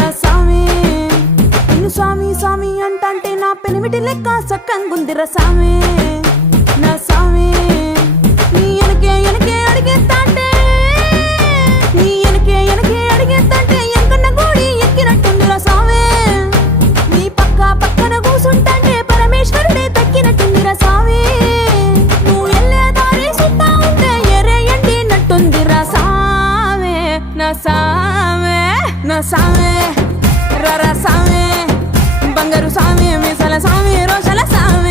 నా సామి నిన్ను స్వామి స్వామి అంటంటే నా పెనిమిటి లెక్క సక్కంగుందిర సామి నా సామి నీ ఎనకే ఎనకే అడిగేస్తాంటే నీ ఎనకే ఎనకే అడిగేస్తాంటే ఎంకన్న గోడి ఎక్కినట్టుందిర సామి నీ పక్కన కూసుంటాంటే పరమేశ్వరుడే తక్కినట్టుందిర సామి నువ్వు ఎల్లే దారి సుత్తా ఉంటే ఎరే ఎండినట్టుందిర సామి నా సామి నా సామి రర సామి బంగారు సామి మీసల సామి రోషల సామి